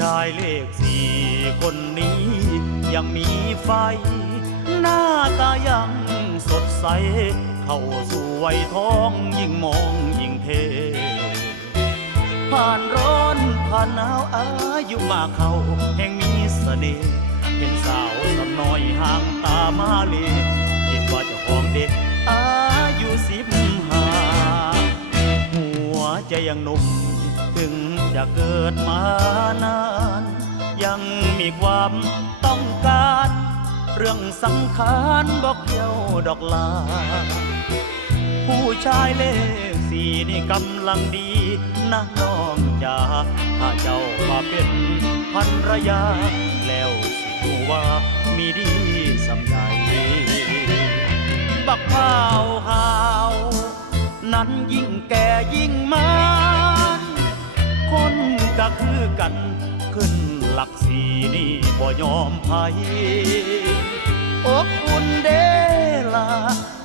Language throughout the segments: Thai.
ชายเลขสี่คนนี้ยังมีไฟหน้าตายังสดใสเข้าสู่วัยทองยิ่งมองยิ่งเทผ่านร้อนผ่านหนาวอายุมากเขาแห่งมีเสน่ห์เห็นสาวสำน้อยห่างตามาเลคิดว่าเจ้าของเด็กอายุ15หัวใจยังหนุ่มถึงจะเกิดมานานยังมีความต้องการเรื่องสังขารบอกเกี่ยวดอกลาผู้ชายเลขสี่นี่กำลังดีนะน้องจ๋าถ้าเจ้ามาเป็นภรรยาแล้วสิรู้ว่ามีดีสำใดบักพร้าวหาวนั้นยิ่งแก่ยิ่งมันคนก็คือกันขึ้นหลักสี่นี่บ่ยอมไผอบอุ่นเดล่ะ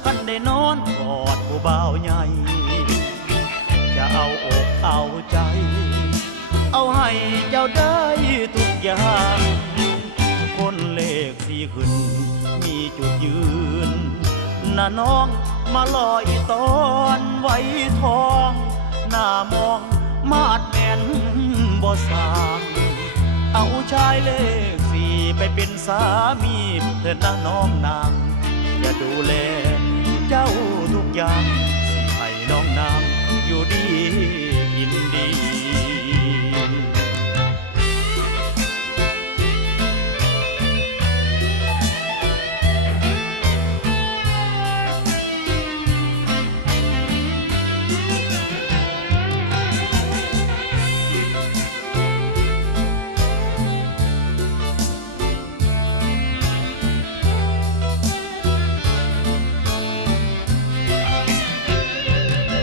กันได้นอนกอดผู้บ่าวใหญ่จะเอาอกเอาใจเอาให้เจ้าได้ทุกอย่างคนเลขสี่ขึ้นมีจุดยืนน่ะน้องมาลอยตอนไว้ทองหน้ามองมาดแม่นบ่สร้างเอาชายเลขสี่ไปเป็นสามีเถิดนะน้องนางอย่าดูแลเจ้าทุกอย่างสิให้น้องนางอยู่ดีกินดี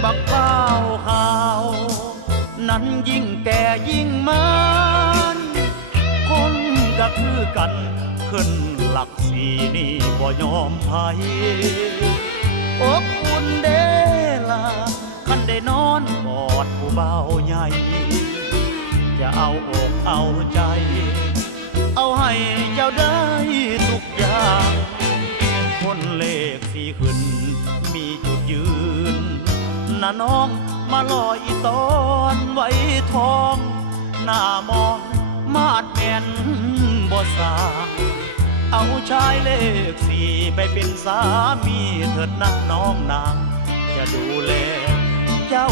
บักพร้าวขาวนั้นยิ่งแก่ยิ่งมันคนก็คือกันขึ้นหลักสี่นี่บ่ยอมไผอบอุ่นเดล่ะคันได้นอนกอดผู้บ่าวใหญ่จะเอาอกเอาใจเอาให้เจ้าได้ทุกอย่างคนเลขสี่ขึ้นมีจุดยืนน่ะน้องมาลอยตอนไว้ทองหน้ามองมาดแม่นบ่สร้างเอาชายเลขสี่ไปเป็นสามีเถิดนะน้องนางจะดูแลเจ้า